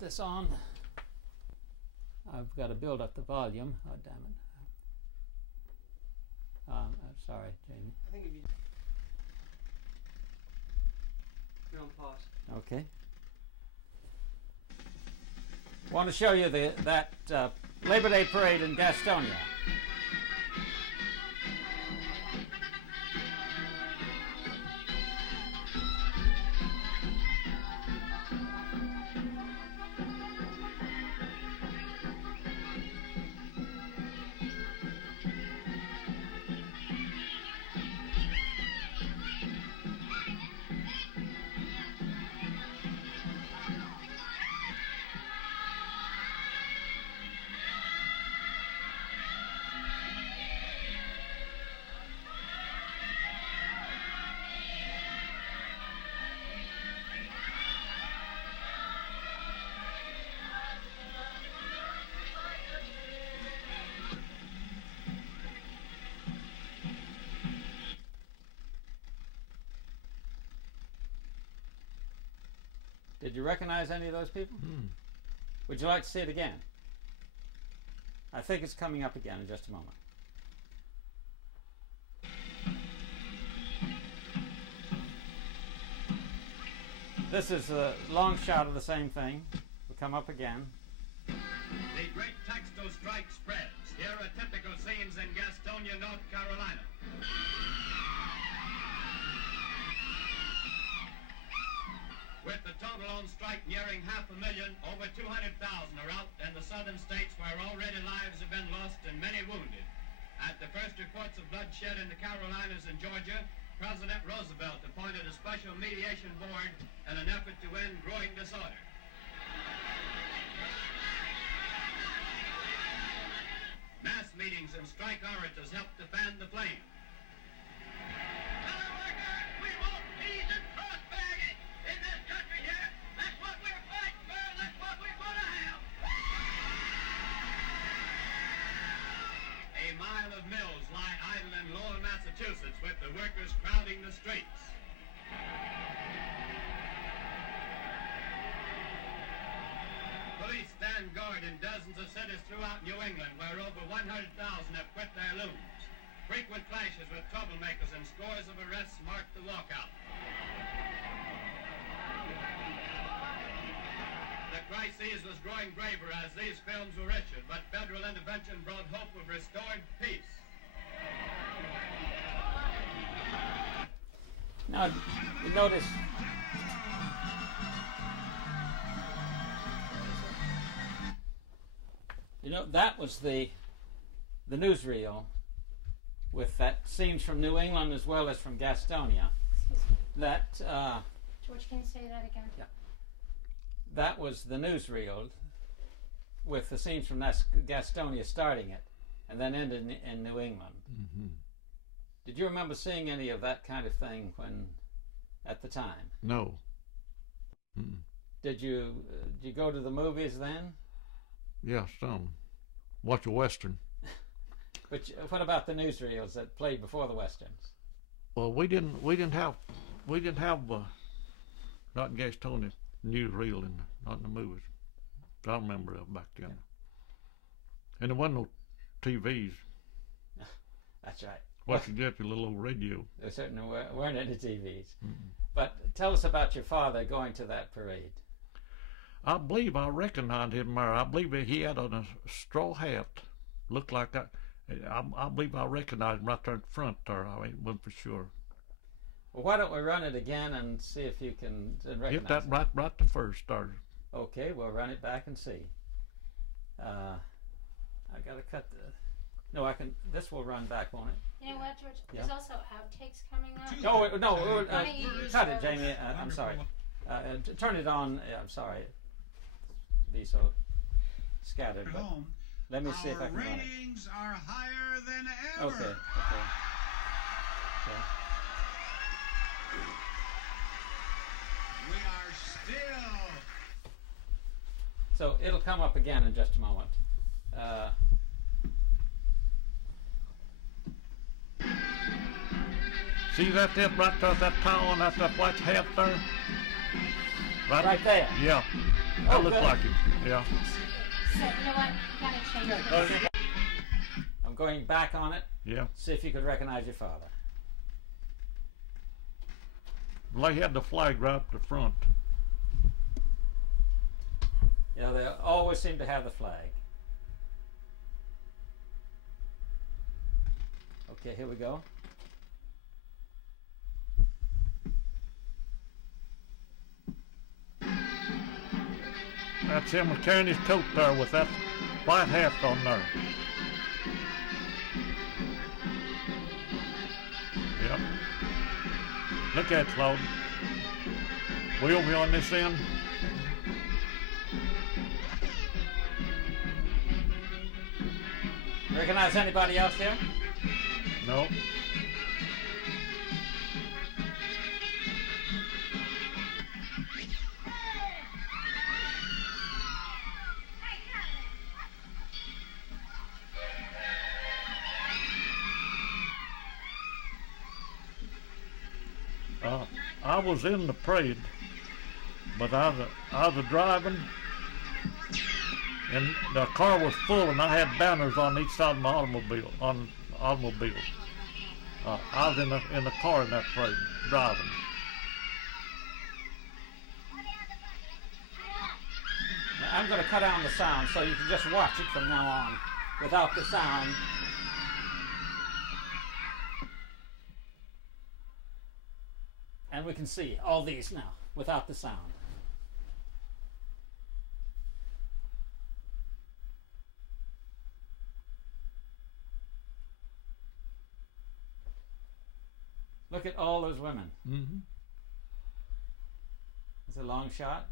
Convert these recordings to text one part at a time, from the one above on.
this on. I've got to build up the volume. Oh, damn it. I'm sorry, Jamie. I think if you're on pause. Okay. I want to show you that Labor Day parade in Gastonia. Did you recognize any of those people? Would you like to see it again? I think it's coming up again in just a moment. This is a long shot of the same thing. We'll come up again. The great textile strike spreads. Here are typical scenes in Gastonia, North Carolina. With the total on strike nearing 500,000, over 200,000 are out in the southern states where already lives have been lost and many wounded. At the first reports of bloodshed in the Carolinas and Georgia, President Roosevelt appointed a special mediation board in an effort to end growing disorder. Mass meetings and strike orators helped to fan the flame. Fellow workers, we won't ease and cross-bag it in this country here. That's what we're fighting for, and that's what we're going to have. A mile of mills lie idle in Lowell, Massachusetts, with the workers crowding the streets. Police stand guard in dozens of cities throughout New England, where over 100,000 have quit their looms. Frequent clashes with troublemakers and scores of arrests mark the walkout. The crisis was growing graver as these films were issued, but federal intervention brought hope of restored peace. Now, you notice that was the newsreel with that scenes from New England as well as from Gastonia. That George, can you say that again? Yeah. That was the newsreel with the scenes from Gastonia starting it and then ending in New England. Mm-hmm. Did you remember seeing any of that kind of thing at the time? No. Mm-mm. Did you go to the movies then? Yeah, some. Watch a Western. But what about the newsreels that played before the Westerns? Well, we didn't have not in Gastonia newsreel not in the movies. I remember back then. Yeah. And there wasn't no TVs. That's right. Watching just a little old radio. There certainly weren't any TVs. Mm-mm. But tell us about your father going to that parade. I believe I recognized him there. I believe he had on a straw hat. Looked like that. I believe I recognized him right there in front there. I wasn't for sure. Well, why don't we run it again and see if you can recognize Hit that it. right the first start. Okay, we'll run it back and see. I gotta cut the... No, I can... This will run back, won't it? You know what, George? Yeah. There's also outtakes coming up. No, Funny cut it, shows. Jamie. I'm sorry. Turn it on. I'm sorry. Be so scattered. But Home. let me see if I Our can run it. ratings are higher than ever. Okay. We are still. So it'll come up again in just a moment. See that there right there, that towel and that white hat there? Right there. Yeah. That looked like him. Yeah. So, you know what? You gotta change this. I'm going back on it. Yeah. See if you could recognize your father. Well, they had the flag right up the front. Yeah, they always seem to have the flag. Okay, here we go. That's him carrying his coat there with that white hat on there. Yep. Look at it, Claude. We'll be on this end. Recognize anybody else here? No. I was in the parade, but I was driving, and the car was full, and I had banners on each side of my automobile. I was in the car in that parade, driving. Now, I'm going to cut down the sound so you can just watch it from now on without the sound. And we can see all these now without the sound. Look at all those women. Mm-hmm. It's a long shot.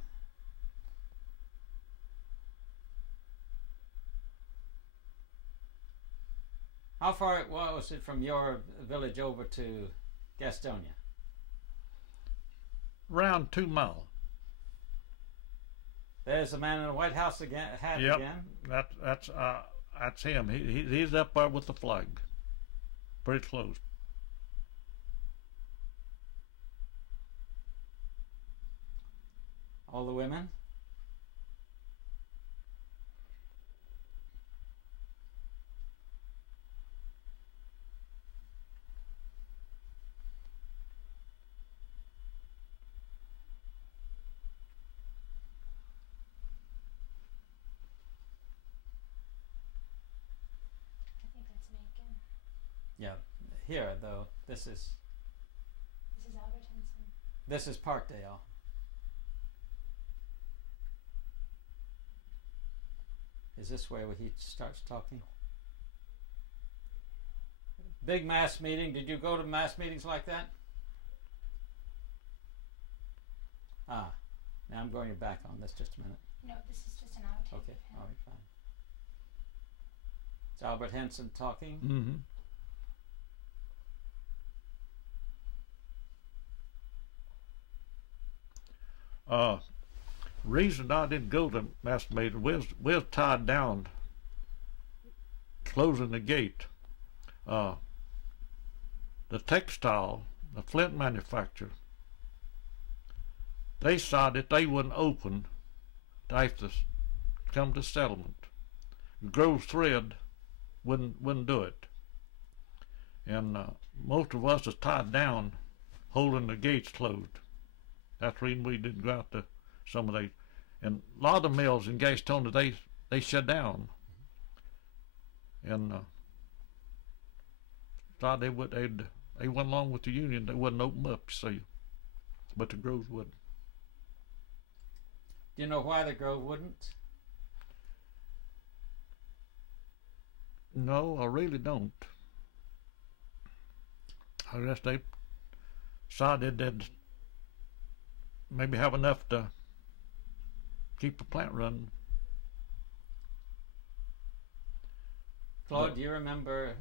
How far was it from your village over to Gastonia? Around 2 miles. There's the man in the White House again. Yep. Again. That's him. He's up there with the flag, pretty close. All the women. Yeah, here though, this is Albert Henson. This is Parkdale. Is this where he starts talking? Big mass meeting. Did you go to mass meetings like that? Ah, now I'm going back on this just a minute. No, this is just an outtake. Okay, all right, fine. It's Albert Henson talking. Mm-hmm. Reason I didn't go to mass meeting, we was tied down, closing the gate. The textile, the Flint manufacturer, they decided they wouldn't open to have to come to settlement. Grove Thread wouldn't do it, and most of us is tied down, holding the gates closed. That's the reason we didn't go out to some of they, and a lot of the mills in Gastonia they shut down, and thought they went along with the union. They wouldn't open up, see, but the Groves wouldn't. Do you know why the Grove wouldn't? No, I really don't. I guess they decided they'd maybe have enough to keep the plant running. Claude, do you remember,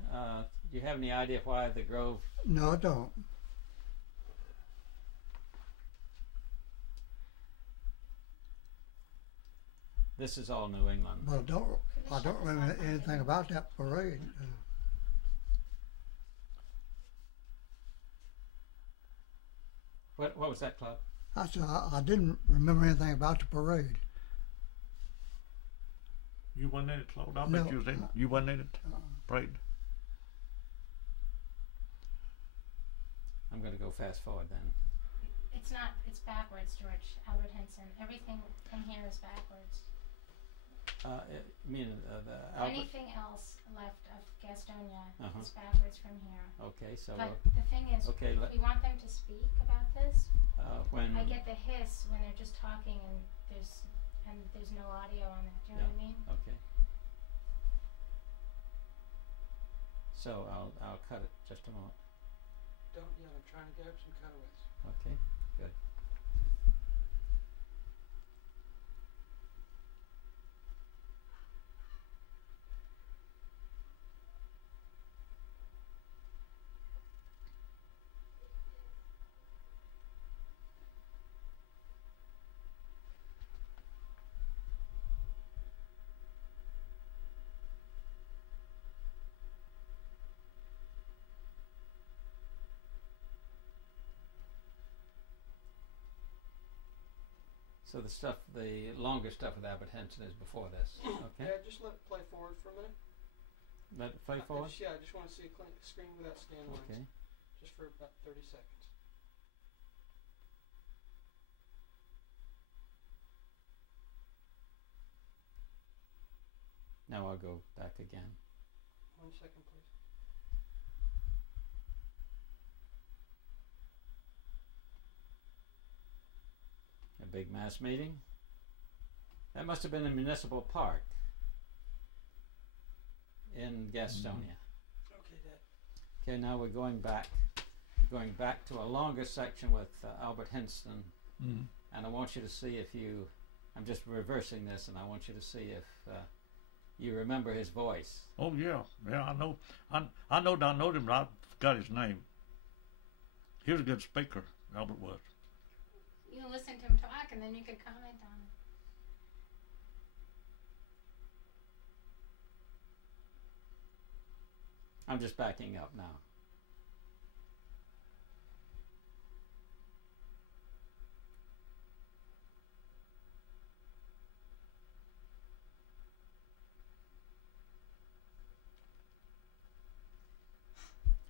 do you have any idea why the Grove? No, I don't. This is all New England. But I don't remember anything about that parade. What was that, Claude? I said I didn't remember anything about the parade. wasn't in it, Claude? I No. bet you was in it. You wasn't in it? Prayed. I'm going to go fast forward then. It's not. It's backwards, George. Albert Henson. Everything in here is backwards. You mean the Albert? Anything else left of Gastonia Uh-huh. is backwards from here. Okay, so But the thing is, okay, we want them to speak about this. when I get the hiss when they're just talking and there's no audio on it. Do you know what I mean? okay. So I'll cut it just a moment. Don't yell. I'm trying to get up some cutaways. Okay, good. So the longer stuff with Albert Henson is before this. Okay. Yeah, just let it play forward for a minute. Let it play forward? I just want to see a clean screen without scan lines. Okay. Just for about 30 seconds. Now I'll go back again. 1 second, please. A big mass meeting. That must have been in Municipal Park in Gastonia. Okay, Dad. Okay, now we're going back to a longer section with Albert Henson, and I want you to see if you. I'm just reversing this, and I want you to see if you remember his voice. Oh yeah, I know. I know him, but I forgot his name. He was a good speaker, Albert was. You can listen to him talk and then you can comment on it. I'm just backing up now.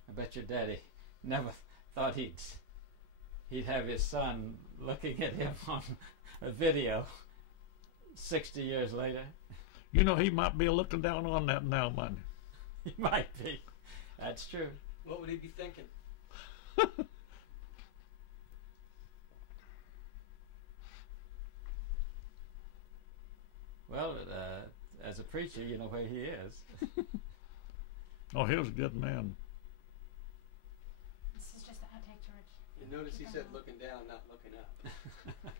I bet your daddy never thought he'd have his son looking at him on a video 60 years later. You know, he might be looking down on that now, man. He might be. That's true. What would he be thinking? Well, as a preacher, you know where he is. Oh, he was a good man. This is just the outtake, George. You notice he said looking down, not looking up.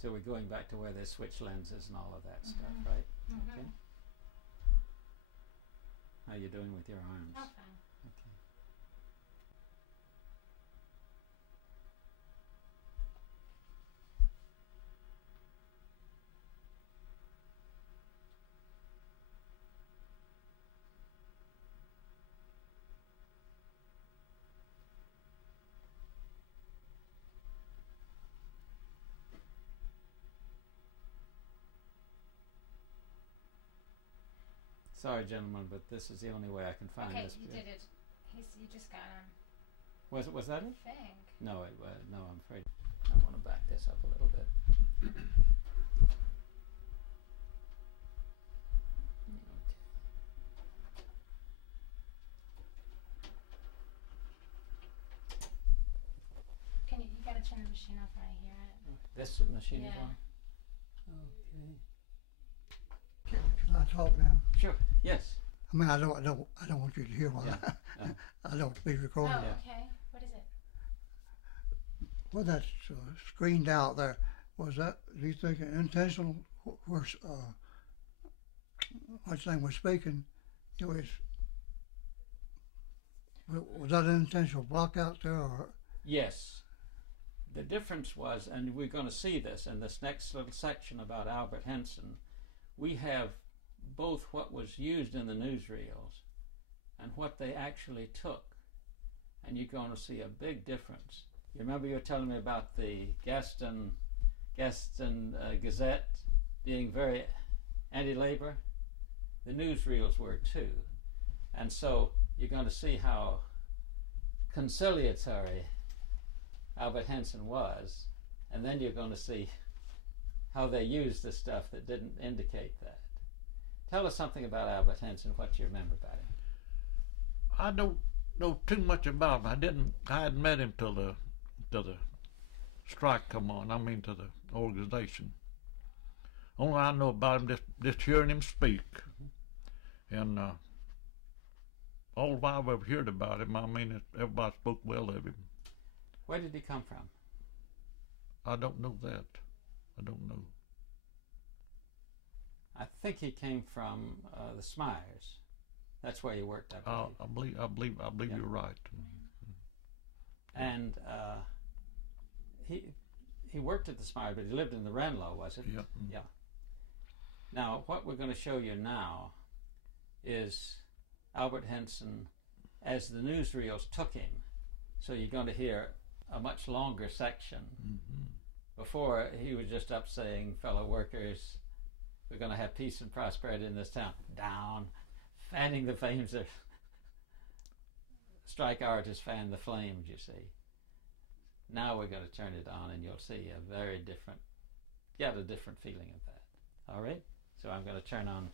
So we're going back to where there's switch lenses and all of that stuff, right? Okay. How you doing with your arms? Oh, fine. Okay. Sorry, gentlemen, but this is the only way I can find Okay, this. you did it. You just got on. Was that it? I think. No, no. I'm afraid. I want to back this up a little bit. Can you gotta turn the machine off when I hear it. This machine is Yeah. on. Okay. Can I talk now? Sure. Yes. I mean, I don't want you to hear what Yeah. I don't be Oh, recorded. Yeah. okay. What is it? Well, that's screened out there. Was that, do you think, intentional? What's name was speaking? It was that an intentional block out there, or? Yes. The difference was, and we're going to see this in this next little section about Albert Henson, we have both what was used in the newsreels and what they actually took. And you're going to see a big difference. You remember you were telling me about the Gaston Gazette being very anti-labor? The newsreels were too. And so you're going to see how conciliatory Albert Henson was, and then you're going to see how they used the stuff that didn't indicate that. Tell us something about Albert Henson, what you remember about him. I don't know too much about him. I hadn't met him till the strike come on. I mean, to the organization. Only I know about him just hearing him speak, and all I've ever heard about him, I mean, everybody spoke well of him. Where did he come from? I don't know that. I don't know. I think he came from the Smyers. That's where he worked, I believe. I believe Yeah. you're right. And he worked at the Smyers, but he lived in the Renlow, was it? Yeah. Yeah. Now, what we're going to show you now is Albert Henson as the newsreels took him. So you're going to hear a much longer section. Mm-hmm. Before, he was just up saying, fellow workers, we're going to have peace and prosperity in this town. Down, fanning the flames of strike artists fan the flames, you see. Now we're going to turn it on and you'll see a very different, get a different feeling of that. All right? So I'm going to turn on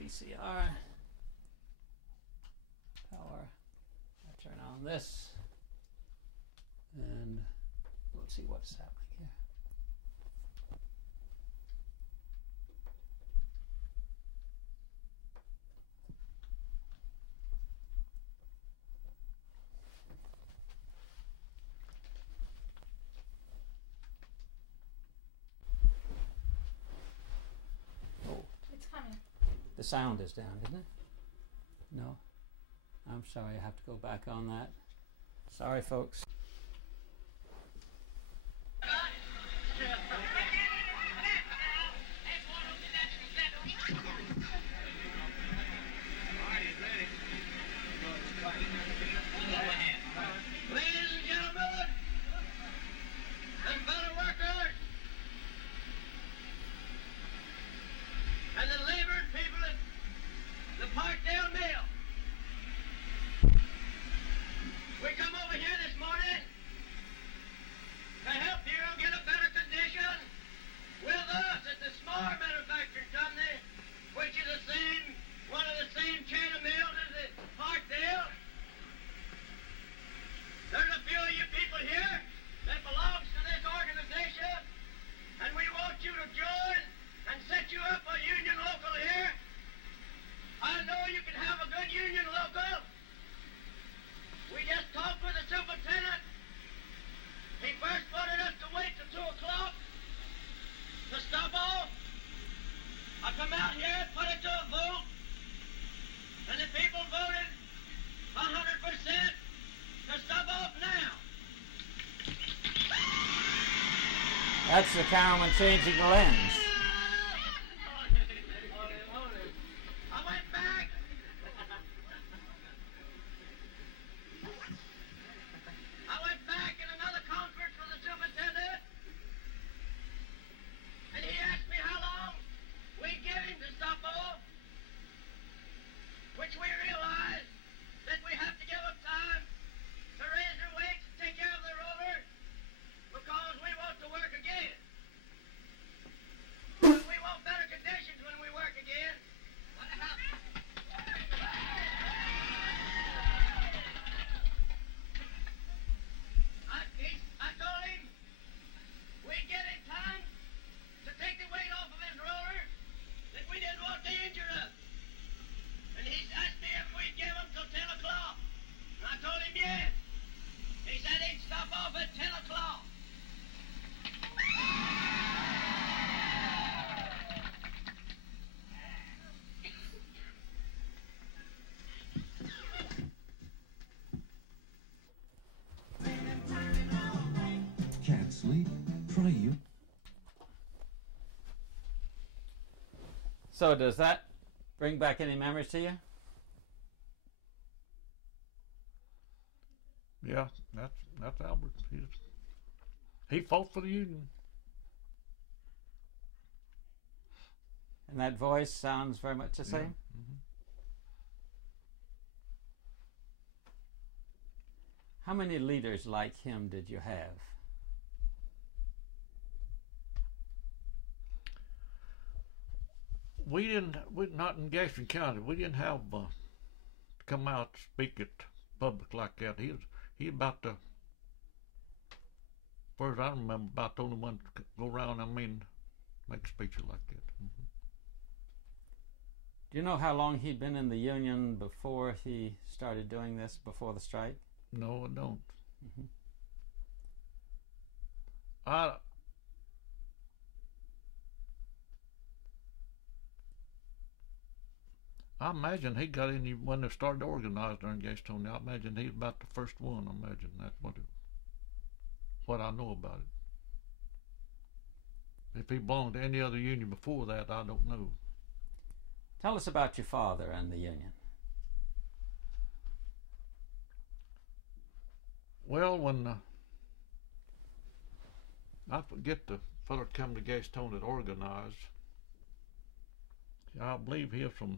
VCR. Power. I turn on this. And let's see what's happening here. Oh, It's coming. the sound is down, isn't it? No? I'm sorry, I have to go back on that. Sorry, folks. Ladies and gentlemen, and fellow workers, and the laboring people at the Parkdale Mill, we come over here this morning to help you get a better condition with us at the Small Manufacturing Company, which is the same, one of the same chain of mills as the Parkdale. There's a few of you people here that belongs to this organization, and we want you to join and set you up a union local here. I know you can have a good union local. We just talked with the superintendent. He first wanted us to wait till 2 o'clock to stop off. I come out here and put it to a vote, and the people voted 100% to stop off now. That's the cameraman changing the lens. I went back. I went back in another conference with the superintendent, and he asked me how long we give him to stop off, which we realized that we have to give them time to raise their weights and take care of their rollers because we want to work again. can't sleep, try you. So does that bring back any memories to you? Yeah, that's Albert. He fought for the Union. And that voice sounds very much the same? Mm-hmm. How many leaders like him did you have? We not in Gaston County. We didn't have come out speak at public like that. He about the first I remember about the only one to go around. Make speeches like that. Mm-hmm. Do you know how long he'd been in the Union before he started doing this, before the strike? No, I don't. Mm-hmm. I imagine he got in when they started organizing during Gaston. I imagine he was about the first one. I imagine that's what I know about it. If he belonged to any other union before that, I don't know. Tell us about your father and the Union. Well, when I forget the fellow come to Gaston that organized, I believe he was from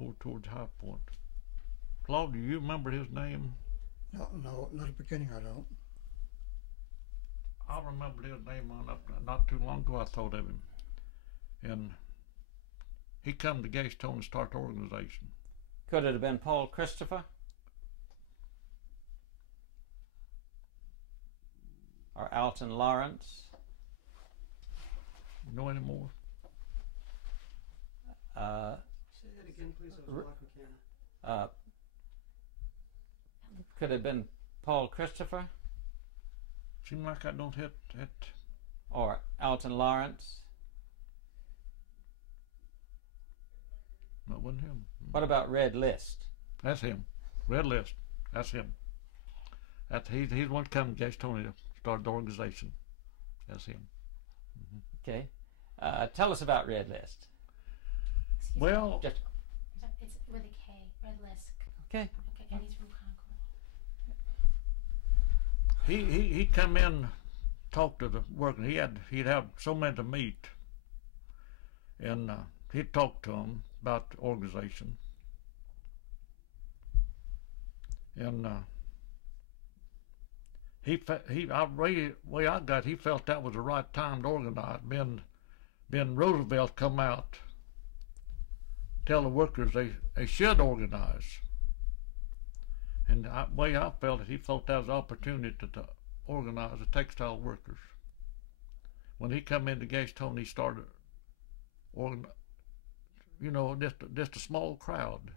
over towards High Point. Claude, do you remember his name? No, not at the beginning I don't. I remember his name not too long ago. I thought of him, and he come to Gaston and start the organization. Could it have been Paul Christopher? Or Alton Lawrence? You know any more? Say that again, please. I was walking Could it have been Paul Christopher? Seems like I don't hit. Or Alton Lawrence? That wasn't him. What about Red List? That's him. Red List. That's him. He's the one coming to Gaston to start the organization. That's him. Mm-hmm. Okay. Tell us about Red List. Excuse Well, me. It's with a K. Red List. Okay. Okay, and he's from Concord. he come in, talk to the workers. He'd have so many to meet, and he'd talk to them about the organization. And way I got, he felt that was the right time to organize. Ben Roosevelt come out, tell the workers they should organize. And the way I felt it, he felt that was an opportunity to organize the textile workers. When he come into Gaston, he started, just a small crowd.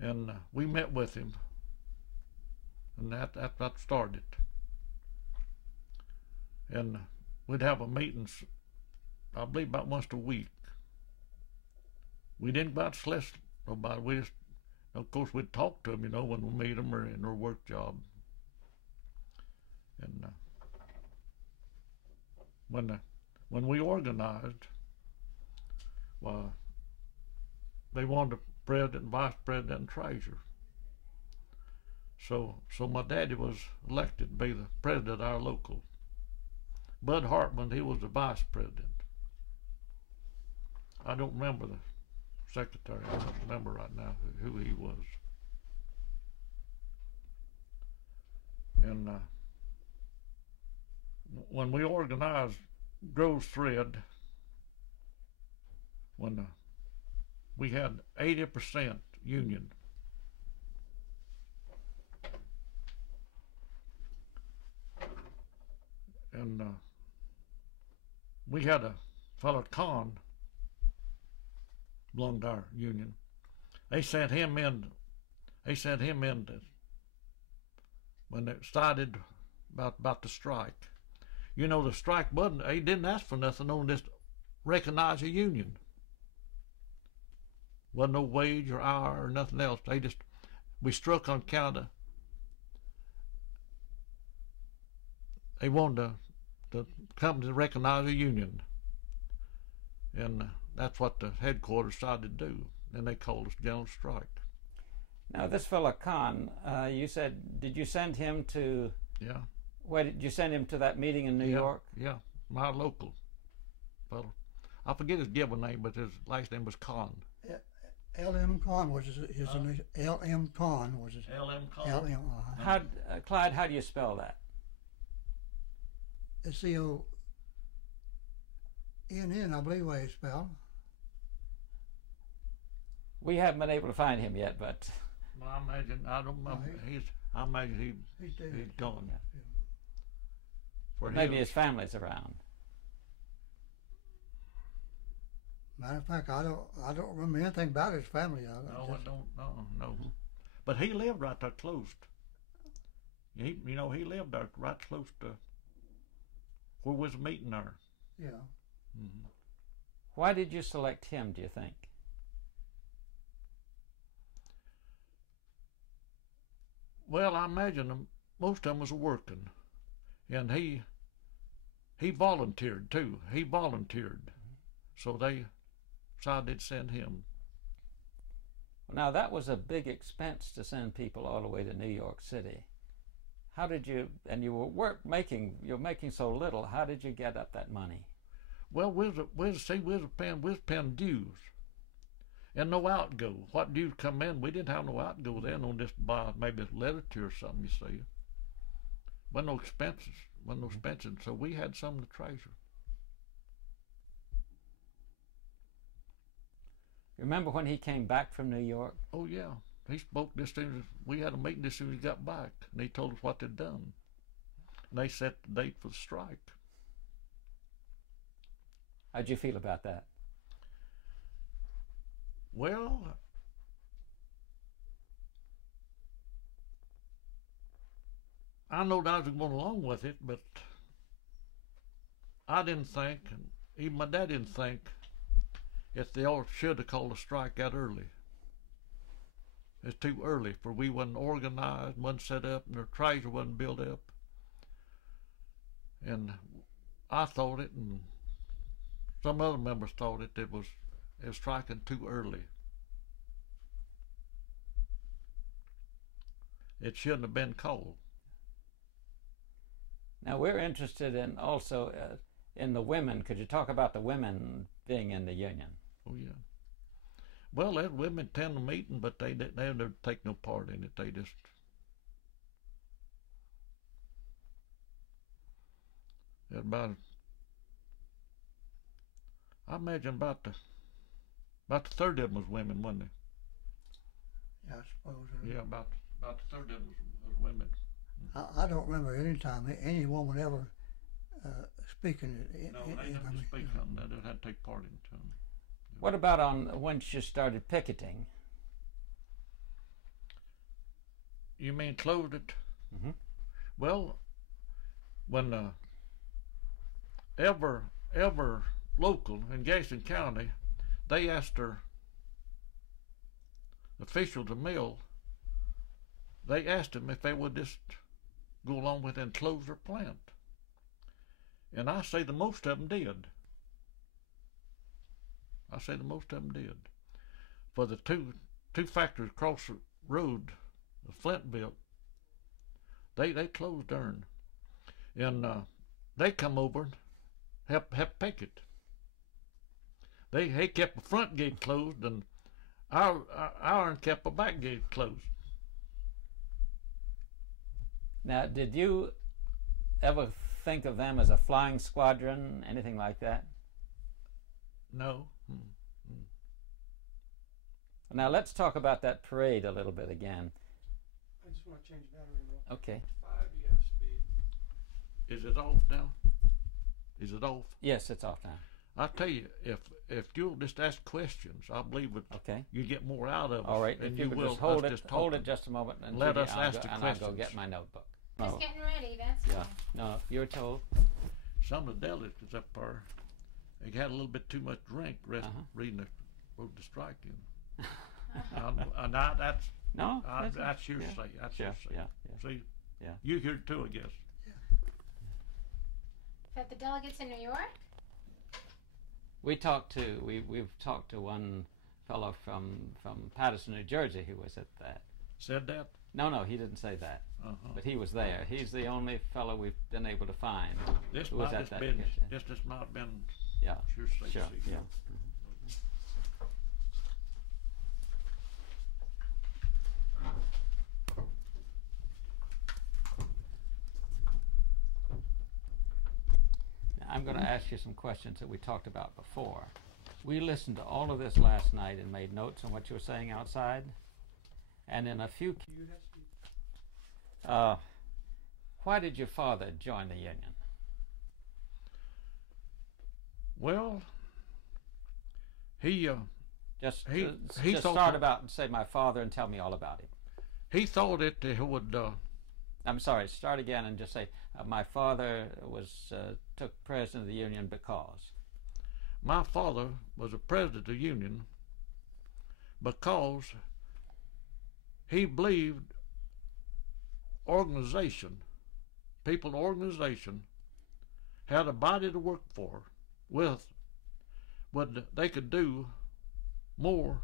And we met with him, and that started. And we'd have a meetings, I believe, about once a week. We didn't go out to solicit nobody. We just, of course, we'd talk to them, when we meet them or in their work job. And when we organized, well, they wanted a president, vice president, and treasurer. So my daddy was elected to be the president of our local. Bud Hartman, he was the vice president. I don't remember the secretary. I don't remember right now who he was. And when we organized Groves Thread, when we had 80% union. And we had a fellow Con belonged to our union. They sent him in when it started about the strike. The strike wasn't, he didn't ask for nothing on this, recognize a union. Wasn't no wage or hour or nothing else. We struck on account of they wanted the company to recognize a union, and that's what the headquarters decided to do. And they called us general strike. Now, this fellow Khan, you said, did you send him to? Yeah. Where did you send him to that meeting in New York? Yeah, my local fellow. I forget his given name, but his last name was Khan. L.M. Khan was his initial. L.M. Khan was his. L.M. Khan. L.M. Clyde, how do you spell that? C.O. N.N. I believe way it's spelled. We haven't been able to find him yet, but Well, I imagine I don't know. I imagine He's dead. he's gone. Yeah. For maybe his family's around. Matter of fact, I don't remember anything about his family. No, I don't. No. But he lived right there close. He lived there right close to where was the meeting there. Yeah. Mm-hmm. Why did you select him, do you think? Well, I imagine most of them was working, and he volunteered too. He volunteered, so they decided to send him. Now, that was a big expense to send people all the way to New York City. How did you, and you were making so little, how did you get up that money? Well, we was paying dues, and no outgo. What dues come in, we didn't have no outgo then on just buy maybe literature or something, you see. Wasn't no expenses, so we had some of the treasure. Remember when he came back from New York? Oh yeah, he spoke as soon as we had a meeting as soon as he got back, and he told us what they'd done. And they set the date for the strike. How'd you feel about that? Well, I know that I was going along with it, but I didn't think, and even my dad didn't think, if they all should have called a strike that early. It's too early, for we wasn't organized, wasn't set up, and the treasure wasn't built up. And I thought it, and some other members thought it was striking too early. It shouldn't have been called. Now, we're interested in also in the women. Could you talk about the women being in the union? Oh yeah. Well, the women attend the meeting, but they never take no part in it. They just I imagine about the third of them was women, wasn't they? Yeah, I suppose. Yeah, about the third of them was women. I don't remember any time any woman ever speaking. No, they never speak on that. They had to take part in it. What about on when you started picketing? You mean closed it? Mm-hmm. Well, when ever local in Gaston County, they asked their officials of the mill, they asked them if they would just go along with it and close their plant. And I say the most of them did. For the two factories across the road, the Flint built, they closed dern. And they come over and help picket. They kept the front gate closed, and our kept the back gate closed. Now, did you ever think of them as a flying squadron, anything like that? No. Now, let's talk about that parade a little bit again. I just want to change battery real quick. Okay. 5 speed. Is it off now? Is it off? Yes, it's off now. I tell you, if you'll just ask questions, I believe it. Okay. You get more out of it. All right. If you could just hold it just a moment, and let us ask the and questions. I'll go get my notebook. Just getting ready, that's Yeah. all. No, you're told. Some of the delegates up there, they had a little bit too much drink reading the strike in. That's No, that's your say. That's your say. Yeah. See, Yeah. you hear it too, I guess. That the delegates in New York? We've talked to one fellow from Paterson, New Jersey, who was at that. Said that? No, he didn't say that. But he was there. He's the only fellow we've been able to find This who was might at have that been, convention. this might have been Yeah, sure, sure, yeah. Now, I'm going to ask you some questions that we talked about before. We listened to all of this last night and made notes on what you were saying outside. And in a few... why did your father join the Union? Well, he Just thought start about and say my father and tell me all about him. he thought it would. I'm sorry, start again and just say my father took president of the Union because. My father was a president of the Union because he believed people organization had a body to work for they could do more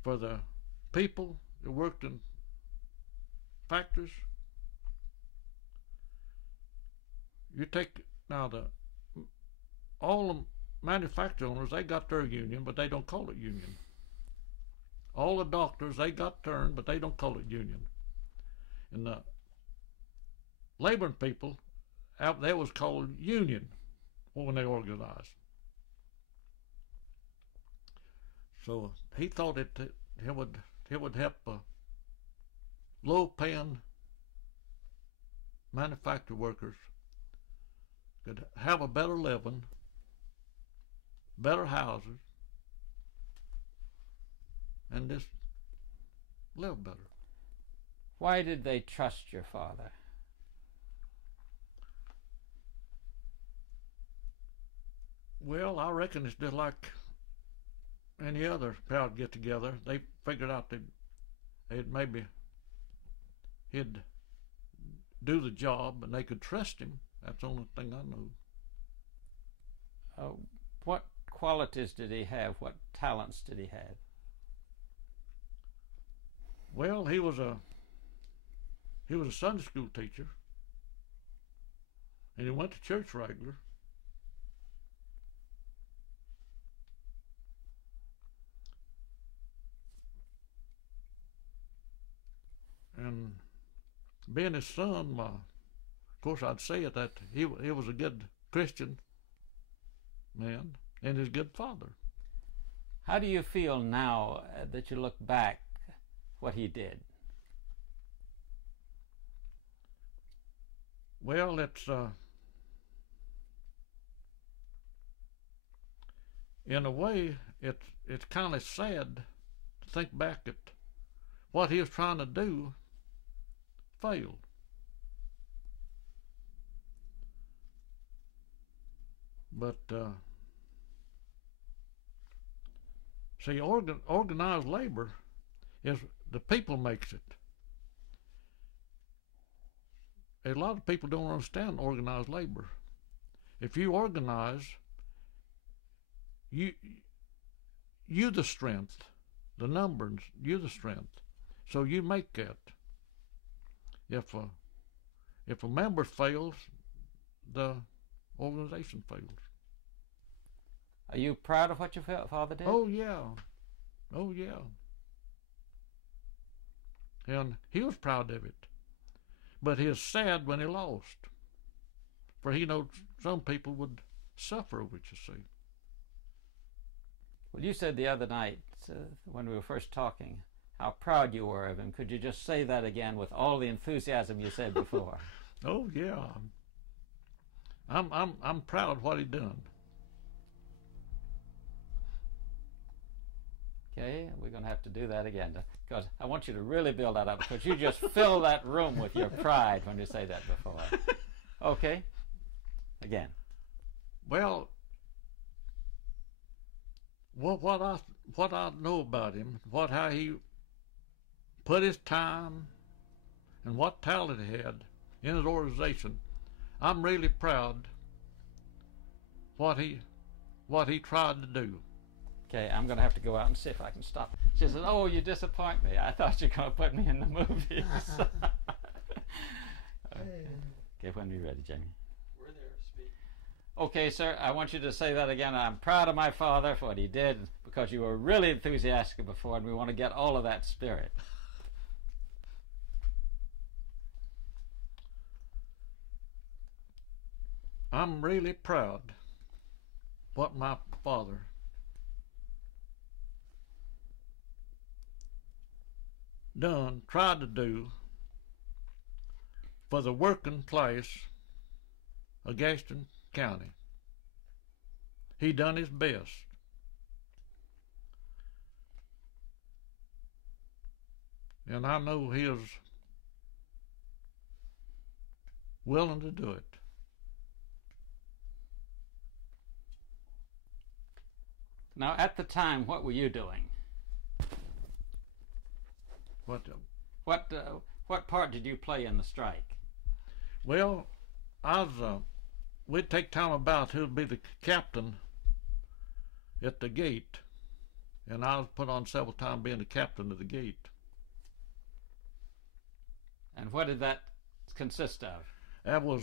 for the people that worked in factories. You take now all the manufacturer owners, they got their union, but they don't call it union. All the doctors, they got turned, but they don't call it union. And the laboring people, that was called union when they organized. So he thought it would help low-paying manufacturing workers could have a better living, better houses, and just live better. Why did they trust your father? Well, I reckon it's just like any other crowd get together. They figured out he'd do the job and they could trust him. That's the only thing I know. What qualities did he have? What talents did he have? Well, he was a Sunday school teacher, and he went to church regular. And being his son, of course, I'd say it that he was a good Christian man and his good father. How do you feel now that you look back what he did? Well, it's in a way it's kind of sad to think back at what he was trying to do failed. But see, organized labor is the people makes it. A lot of people don't understand organized labor. If you organize, you the strength, the numbers, you the strength. So you make that. If a member fails, the organization fails. Are you proud of what your father did? Oh yeah. Oh yeah. And he was proud of it. But he was sad when he lost. For he knows some people would suffer, which you see. Well, you said the other night when we were first talking how proud you were of him. Could you just say that again with all the enthusiasm you said before? Oh yeah. I'm proud of what he done. Okay, we're going to have to do that again because I want you to really build that up because you just fill that room with your pride when you say that before. Okay, again. Well, what I know about him, how he put his time and what talent he had in his organization I'm really proud what he tried to do. Okay, I'm going to have to go out and see if I can stop. She says, "Oh, you disappoint me. I thought you were going to put me in the movies." Okay, when are you ready, Jamie? We're there, speak. Okay, sir, I want you to say that again. I'm proud of my father for what he did, because you were really enthusiastic before, and we want to get all of that spirit. I'm really proud what my father tried to do for the working class of Gaston County. He done his best. And I know he is willing to do it. Now, at the time, what were you doing? What part did you play in the strike? Well, we'd take time about who'd be the captain at the gate, and I was put on several times being the captain of the gate. And what did that consist of? That was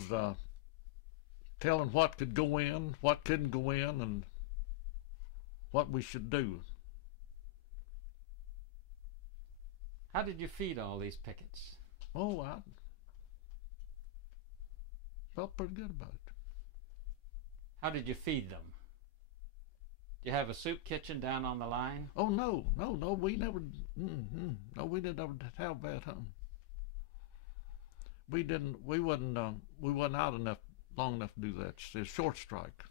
telling what could go in, what couldn't go in, and what we should do. How did you feed all these pickets? Oh, I felt pretty good about it. How did you feed them? Did you have a soup kitchen down on the line? Oh, no, we never, no, we didn't ever have that, We wasn't out long enough to do that. It's a short strike.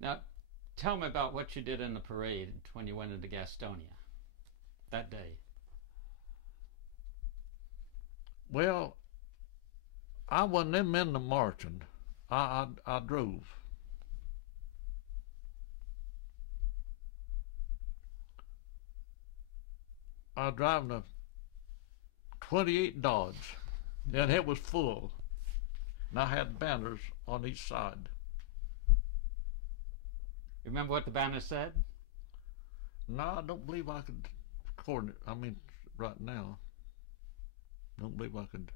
Now, tell me about what you did in the parade when you went into Gastonia that day. Well, I wasn't in the marching. I drove. I was driving a 28 Dodge, and it was full. And I had banners on each side. Remember what the banner said? No, I don't believe I could record it. I mean, right now. Don't believe I could.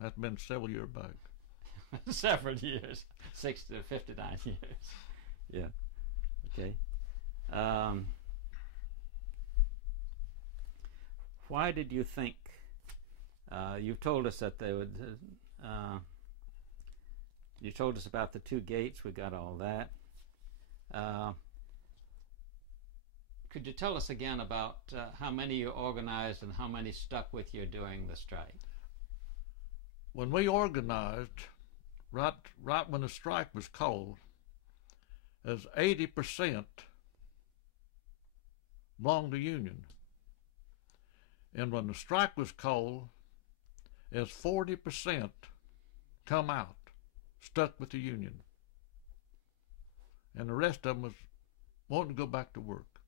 That's been several years back. Several years. 60 to 59 years. Yeah. Okay. Why did you think, you've told us that they would, you told us about the two gates, we got all that. Could you tell us again about how many you organized and how many stuck with you during the strike? When we organized, right when the strike was called, as 80% belonged to Union. And when the strike was called, as 40% come out, stuck with the Union. And the rest of them was wanting to go back to work.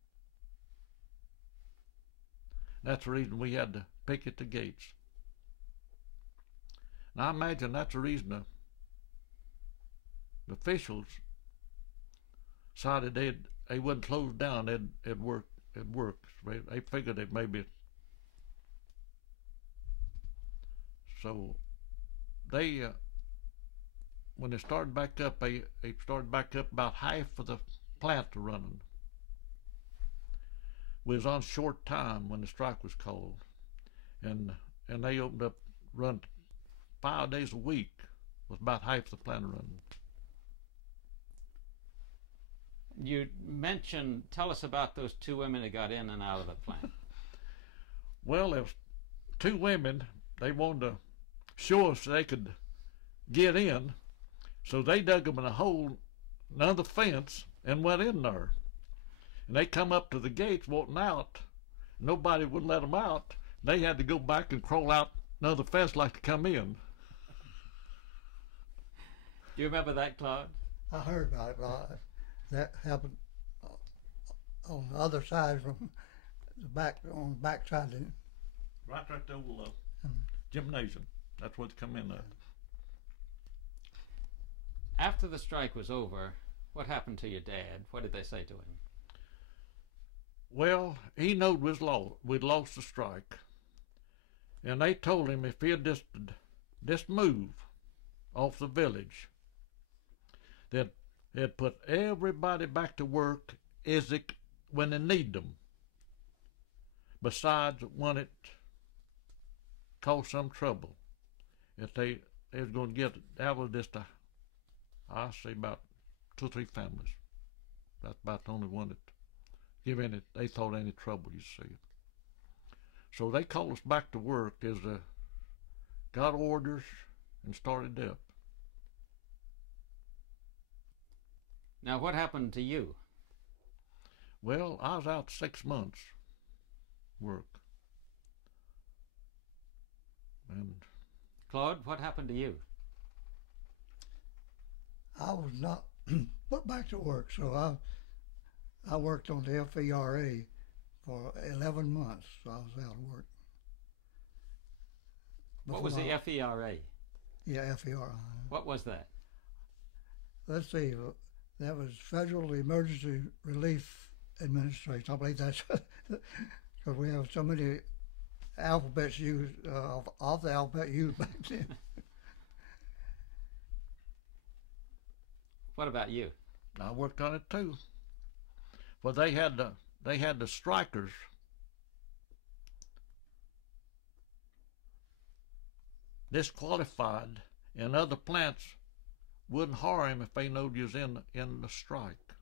That's the reason we had to picket the gates. And I imagine that's the reason the officials decided they wouldn't close down. They'd work. They figured it maybe. So they, when they started back up, they started back up about half of the plant running. We was on short time when the strike was called, and they opened up, run 5 days a week with about half the plant running. You mentioned, tell us about those two women that got in and out of the plant. Well, there was two women. They wanted to show us they could get in, so they dug them in a hole under the fence and went in there. And they come up to the gates wanting out. Nobody would let them out. They had to go back and crawl out another fence like to come in. Do you remember that, Claude? I heard about it, but that happened on the other side from the back, on the back side. Right there, the old gymnasium. That's what come in at. After the strike was over, what happened to your dad? What did they say to him? Well, he knowed we'd lost the strike, and they told him if he'd just move off the village, that they'd put everybody back to work when they need them. Besides, when it caused some trouble, if they was going to get that was just I say about 2 or 3 families. That's about the only one that they thought any trouble, you see. So they called us back to work as got orders and started up. Now, what happened to you? Well, I was out 6 months work. And Claude, what happened to you? I was not put back to work, so I worked on the FERA for 11 months. So I was out of work. What was the FERA? Yeah, FERA. What was that? Let's see. That was Federal Emergency Relief Administration. I believe that's because we have so many alphabets used of the alphabet used back then. What about you? I worked on it too. Well, they had the strikers disqualified, and other plants wouldn't hire him if they knowed he was in the strike.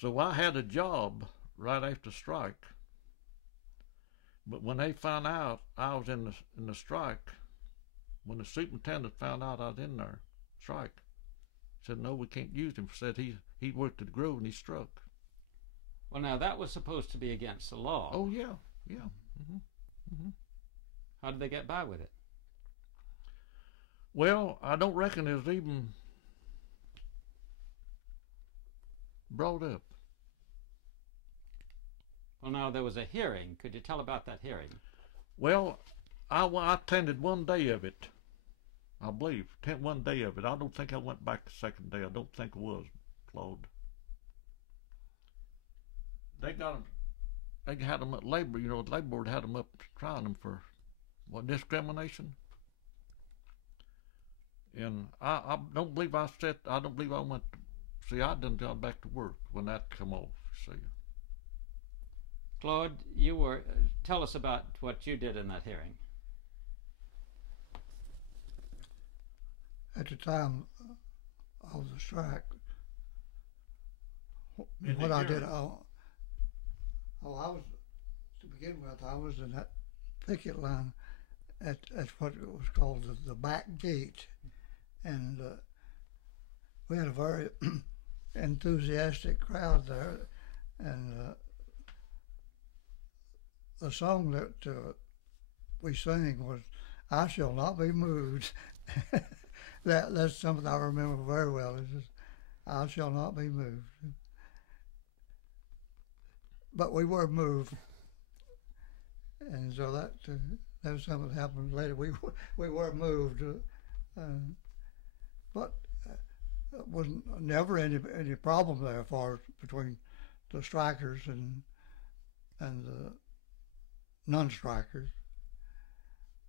So I had a job right after the strike. But when they found out I was in the strike, when the superintendent found out I was in there strike, said no, we can't use him. Said he worked at the Grove and he struck. Well, now that was supposed to be against the law. Oh yeah. Mm-hmm. Mm-hmm. How did they get by with it? Well, I don't reckon it was even brought up. Well, now there was a hearing. Could you tell about that hearing? Well, I attended one day of it, I believe. One day of it. I don't think I went back the second day. I don't think it was, Claude. They had them at labor. You know, the labor board had them up trying them for discrimination. And I don't believe I went. See, I didn't go back to work when that come off. See. Claude, tell us about what you did in that hearing. At the time of the strike, what I did, I was, to begin with, I was in that picket line at what was called the back gate, and we had a very enthusiastic crowd there, and the song that we sang was "I Shall Not Be Moved." That's something I remember very well. It's just, "I shall not be moved." But we were moved, and so that was something that happened later. We were moved, but there was never any problem there between the strikers and the non-strikers.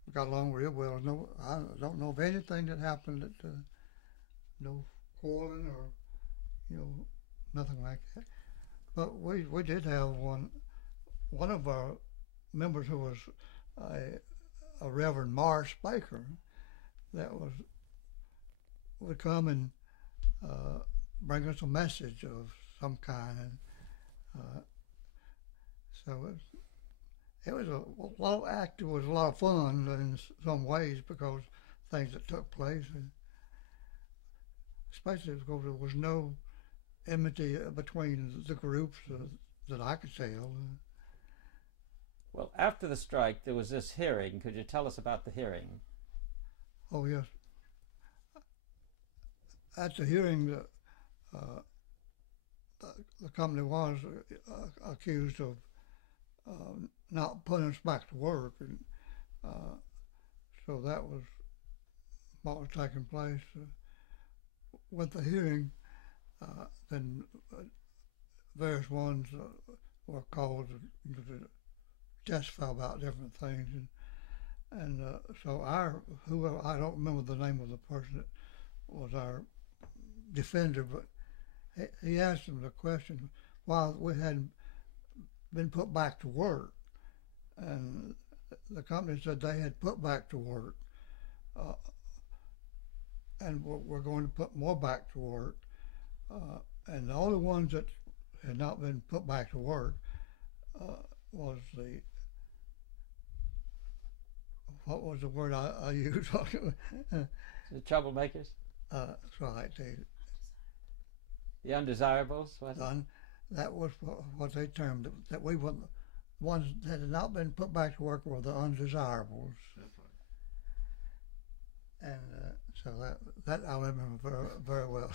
We got along real well. I don't know of anything that happened that no quarreling or nothing like that. But we did have one of our members who was a Reverend Morris Baker that would come and bring us a message of some kind, and so it was a lot. It was a lot of fun in some ways because things that took place, and especially because there was no enmity between the groups that I could tell. Well, after the strike, there was this hearing. Could you tell us about the hearing? Oh yes. At the hearing, the company was accused of not putting us back to work, and so that was what was taking place with the hearing. Then various ones were called to testify about different things, and so whoever, I don't remember the name of the person that was our defender, but he asked him the question why we hadn't been put back to work, and the company said they had put back to work, and we're going to put more back to work, and the only ones that had not been put back to work was what was the word I used? The troublemakers? That's right. The undesirables? That was what they termed it, that we were the ones that had not been put back to work were the undesirables. That's right. And so that I remember very, very well.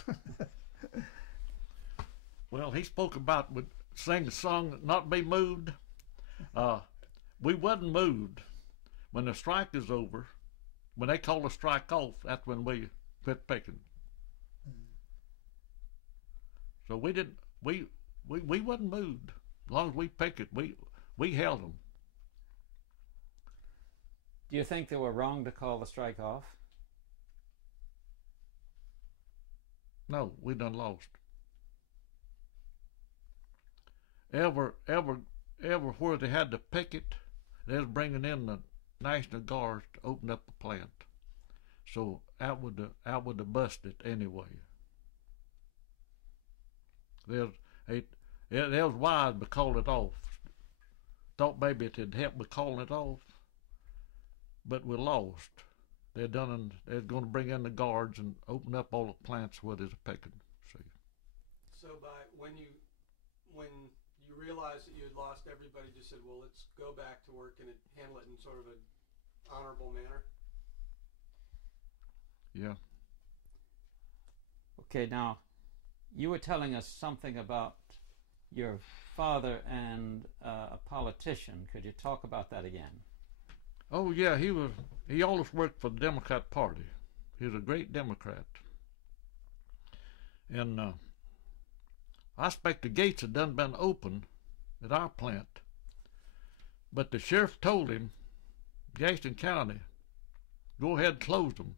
Well, he spoke about would sing a song, Not Be Moved. We wasn't moved. When the strike is over, when they call the strike off, that's when we quit picking. So we didn't, we wasn't moved. As long as we picked it, we held them. Do you think they were wrong to call the strike off? No, we done lost. Ever where they had to picket, they was bringing in the National Guards to open up the plant. So I would have busted anyway. They was wise to call it off. Thought maybe it had helped with calling it off, but we lost. They're going to bring in the guards and open up all the plants where there's a picking. See. So when you realized that you had lost, everybody just said, "Well, let's go back to work and handle it in sort of an honorable manner." Yeah. Okay, now you were telling us something about your father and a politician. Could you talk about that again? Oh yeah, he always worked for the Democrat Party. He was a great Democrat. And I expect the gates had done been open at our plant. But the sheriff told him, Gaston County, go ahead and close them.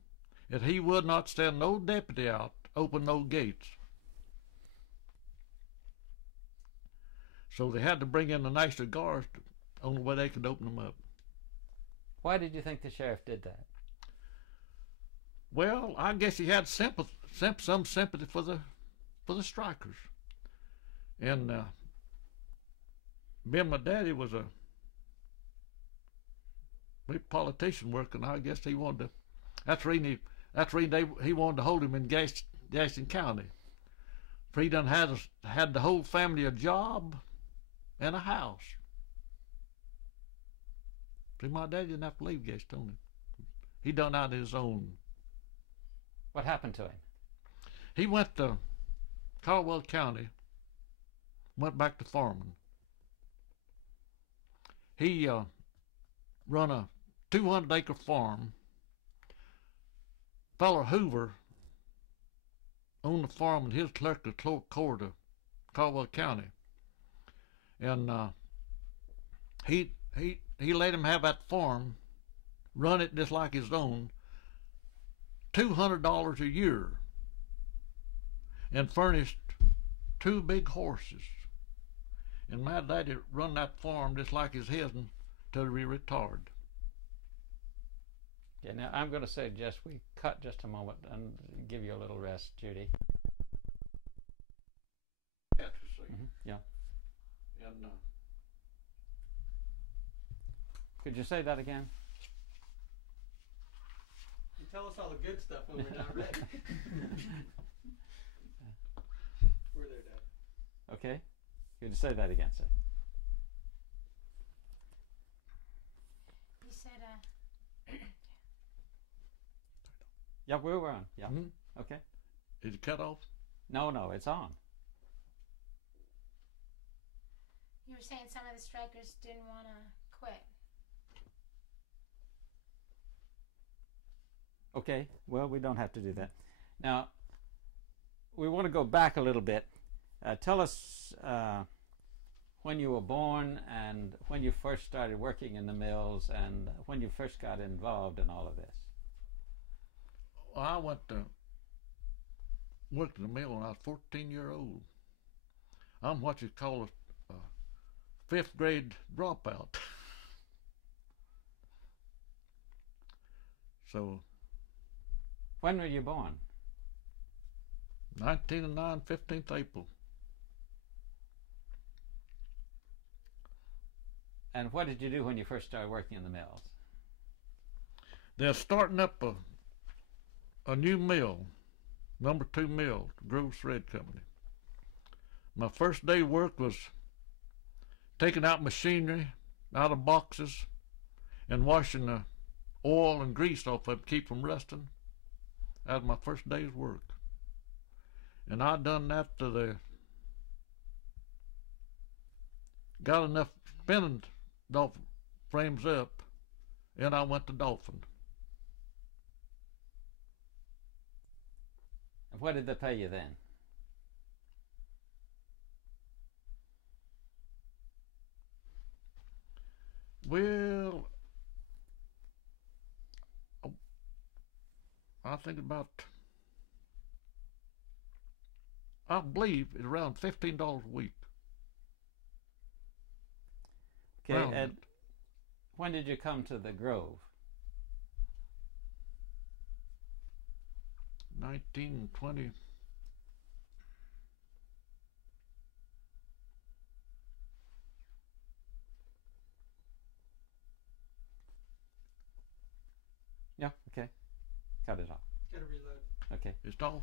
And he would not send no deputy out to open no gates. So they had to bring in the National Guards, the only way they could open them up. Why did you think the sheriff did that? Well, I guess he had some sympathy for the strikers. And me and my daddy was a big politician working. I guess he wanted to. That's the reason he wanted to hold him in Gaston County. For he done had the whole family a job and a house. See, my dad didn't have to leave Gastonia. He done out his own. What happened to him? He went to Caldwell County, went back to farming. He run a 200-acre farm. Feller Hoover owned the farm, and his clerk was court of Caldwell County. And he let him have that farm, run it just like his own, $200 a year, and furnished 2 big horses. And my daddy run that farm just like his husband till he retired. Yeah, now I'm going to suggest we cut just a moment and give you a little rest, Judy. Yeah. And could you say that again? You tell us all the good stuff when we're not ready. We're there, Dad. Okay. Could you say that again, sir? You said, Yeah, we were on. Yeah. Mm-hmm. Okay. Is it cut off? No, it's on. you were saying some of the strikers didn't want to quit. Okay, well, we don't have to do that. Now, we want to go back a little bit. Tell us when you were born and when you first started working in the mills and when you first got involved in all of this. Well, I worked in the mill when I was 14-year-old. I'm what you call a fifth grade dropout. So. When were you born? 1909, 15th April. And what did you do when you first started working in the mills? They're starting up a new mill, number 2 mill, Grove Thread Company. My first day work was taking out machinery out of boxes and washing the oil and grease off of them, keep them rusting. That was my first day's work. And I done that to the, got enough spinning frames up, and I went to Dolphin. And what did they pay you then? Well, I think about, I believe it's around $15 a week. Okay, and when did you come to the Grove? 1920. Yeah, okay. Cut it off. Gotta reload. Okay. It's off.